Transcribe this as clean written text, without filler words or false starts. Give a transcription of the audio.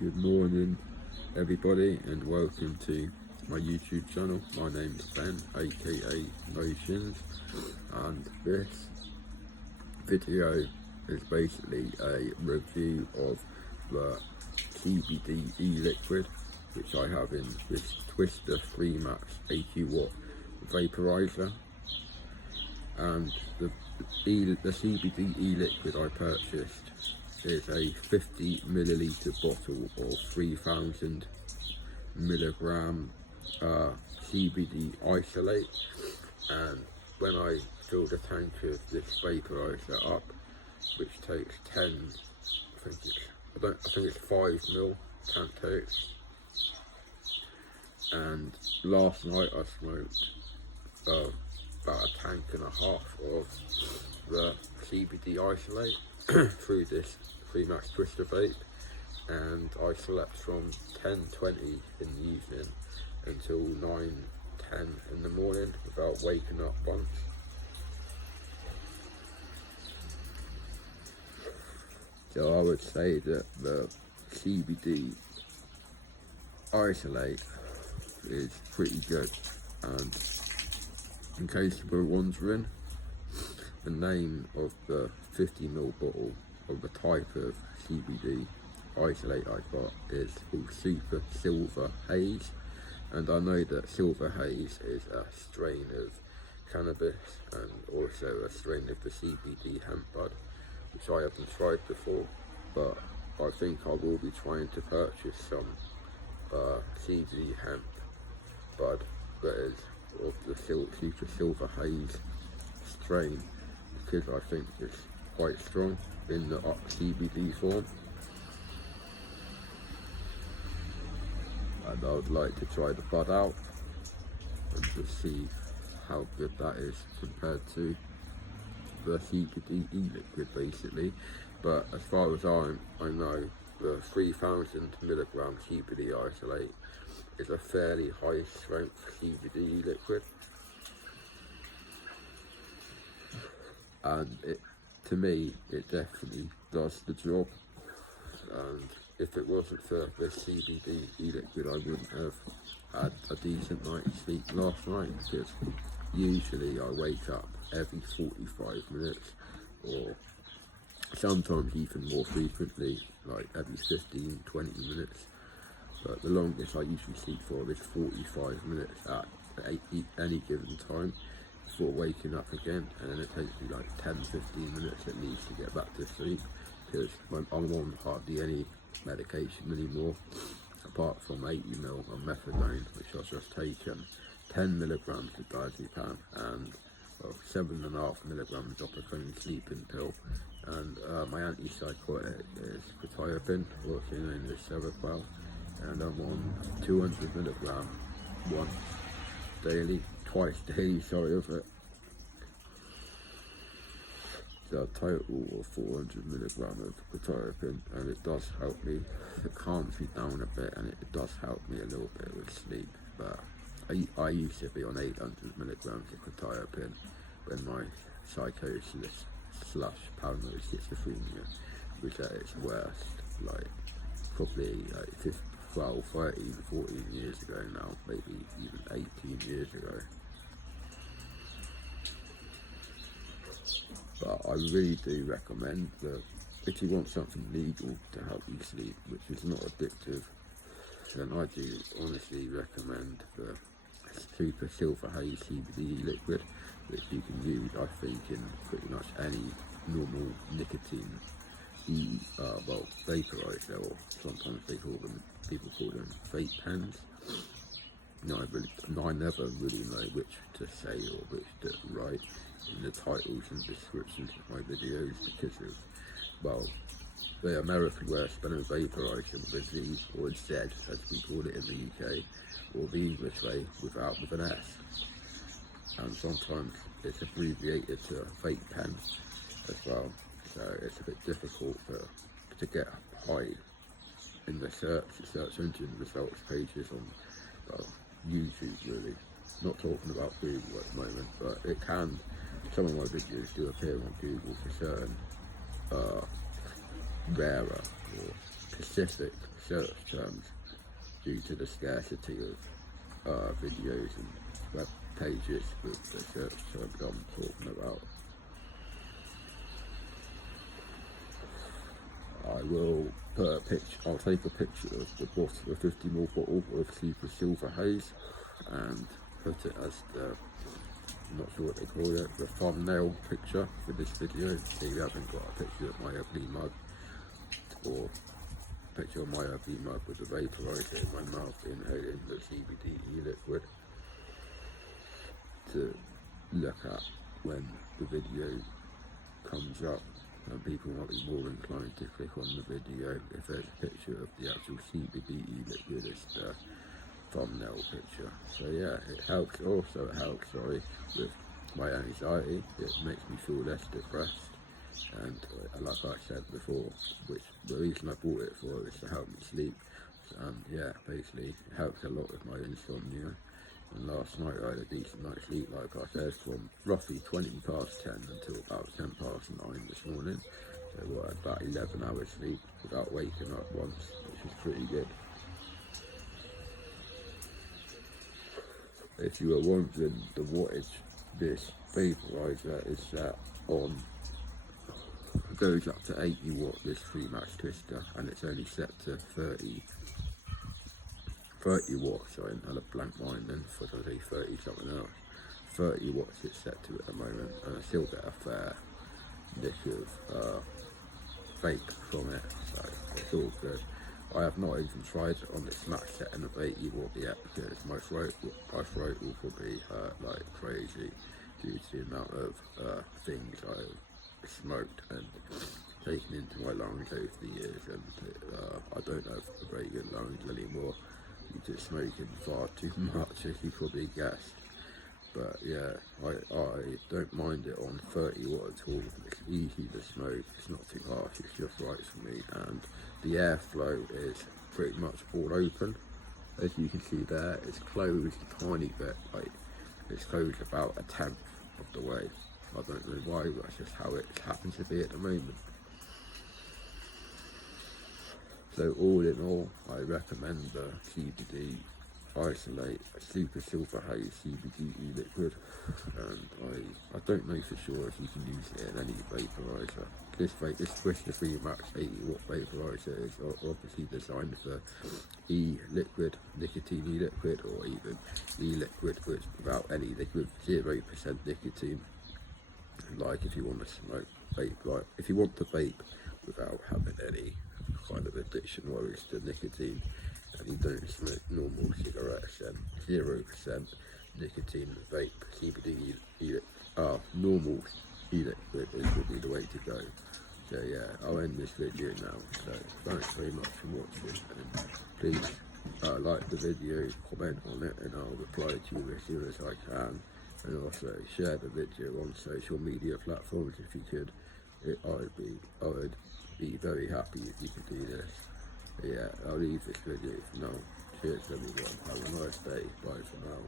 Good morning, everybody, and welcome to my YouTube channel. My name is Ben, aka Notions, and this video is basically a review of the CBD e-liquid, which I have in this Twister 3 Max 80 watt vaporizer. And the CBD e-liquid I purchased is a 50 milliliter bottle of 3000 milligram CBD isolate, and when I fill the tank of this vaporizer up, which takes 10, I think it's 5 mil tank takes, and last night I smoked about a tank and a half of the CBD isolate through this 3 Max Twister vape, and I slept from 10:20 in the evening until 9:10 in the morning without waking up once. So I would say that the CBD isolate is pretty good, and in case you were wondering, the name of the 50 ml bottle of the type of CBD isolate I got is called Super Silver Haze, and I know that Silver Haze is a strain of cannabis and also a strain of the CBD hemp bud, which I haven't tried before, but I think I will be trying to purchase some CBD hemp bud that is of the Super Silver Haze strain, because I think it's quite strong in the CBD form, and I would like to try the bud out and just see how good that is compared to the CBD e-liquid basically. But as far as I know, the 3000 milligram CBD isolate is a fairly high strength CBD liquid, and to me it definitely does the job. And if it wasn't for the CBD e-liquid, I wouldn't have had a decent night's sleep last night, because usually I wake up every 45 minutes, or sometimes even more frequently, like every 15-20 minutes. But the longest I usually sleep for is 45 minutes at any given time before waking up again, and then it takes me like 10-15 minutes at least to get back to sleep, because I'm on hardly any medication anymore apart from 80 ml of methadone, which I've just taken, 10 milligrams of diazepam, and 7.5 milligrams of a sleeping pill, and my antipsychotic is quetiapine, also known as Seroquel, and I'm on 200 milligram twice daily, of it. So a total of 400 milligram of quetiapine, and it does help me. It calms me down a bit, and it does help me a little bit with sleep. But I used to be on 800 milligrams of quetiapine when my psychosis / paranoid schizophrenia was at its worst, like probably like 12, 13, 14 years ago now, maybe even 18 years ago. But I really do recommend that if you want something legal to help you sleep, which is not addictive, then I do honestly recommend the Super Silver Haze CBD liquid, which you can use, I think, in pretty much any normal nicotine vaporizer, or sometimes people call them vape pens. I never really know which to say or which to write in the titles and descriptions of my videos, because of, the American way of spelling vaporizer with a Z or a Z, as we call it in the UK, or the English way with an S, and sometimes it's abbreviated to vape pen as well, so it's a bit difficult to get high in the search engine results pages on YouTube, really. Not talking about Google at the moment, but it can. Some of my videos do appear on Google for certain rarer or specific search terms due to the scarcity of videos and web pages with the search terms I'm talking about. I will put a picture, I'll take a picture of the bottle, a 50ml bottle of Super Silver Haze, and put it as the, I'm not sure what they call it, the thumbnail picture for this video. So you haven't got a picture of my ugly mug, or a picture of my ugly mug with a vaporizer in my mouth inhaling the CBD e-liquid to look at when the video comes up. And people might be more inclined to click on the video if there's a picture of the actual CBD e-liquid as the thumbnail picture. So yeah, it helps. Also, it helps, with my anxiety. It makes me feel less depressed. And like I said before, which the reason I bought it for is to help me sleep. Yeah, basically, it helps a lot with my insomnia. And last night I had a decent night's sleep, like I said, from roughly 20 past 10 until about 10 past 9 this morning. So what, about 11 hours sleep without waking up once, which is pretty good. If you were wondering the wattage, this vaporizer is set on, it goes up to 80 watt, this Freemax Twister, and it's only set to 30 watts, sorry, I had a blank mind then, for I say 30 something else. 30 watts it's set to at the moment, and I still get a fair nick of vape from it, so it's all good. I have not even tried it on this max setting of 80 watt yet, because my throat will probably hurt like crazy due to the amount of things I've smoked and taken into my lungs over the years, and I don't have very good lungs anymore. You're just smoking far too much, as you probably guessed. But yeah, I don't mind it on 30 watt at all. It's easy to smoke, it's not too harsh, it's just right for me, and the airflow is pretty much all open. As you can see there, it's closed a tiny bit, like it's closed about a tenth of the way. I don't know why, but that's just how it happens to be at the moment. So all in all, I recommend the CBD Isolate Super Silver Haze CBD e-liquid, and I don't know for sure if you can use it in any vaporizer. This Twister Freemax 80 watt vaporizer is obviously designed for e-liquid, nicotine e-liquid, or even e-liquid without any liquid, 0% nicotine. Like if you want to smoke vape, like if you want to vape without having any kind of addiction worries to nicotine, and you don't smoke normal cigarettes, and 0% nicotine vape CBD normal e-liquid would be the way to go. So yeah, I'll end this video now. So thanks very much for watching, and please like the video, comment on it, and I'll reply to you as soon as I can. And also share the video on social media platforms if you could. I would be very happy if you could do this. But yeah, I'll leave this video for now. Cheers everyone, have a nice day, bye for now.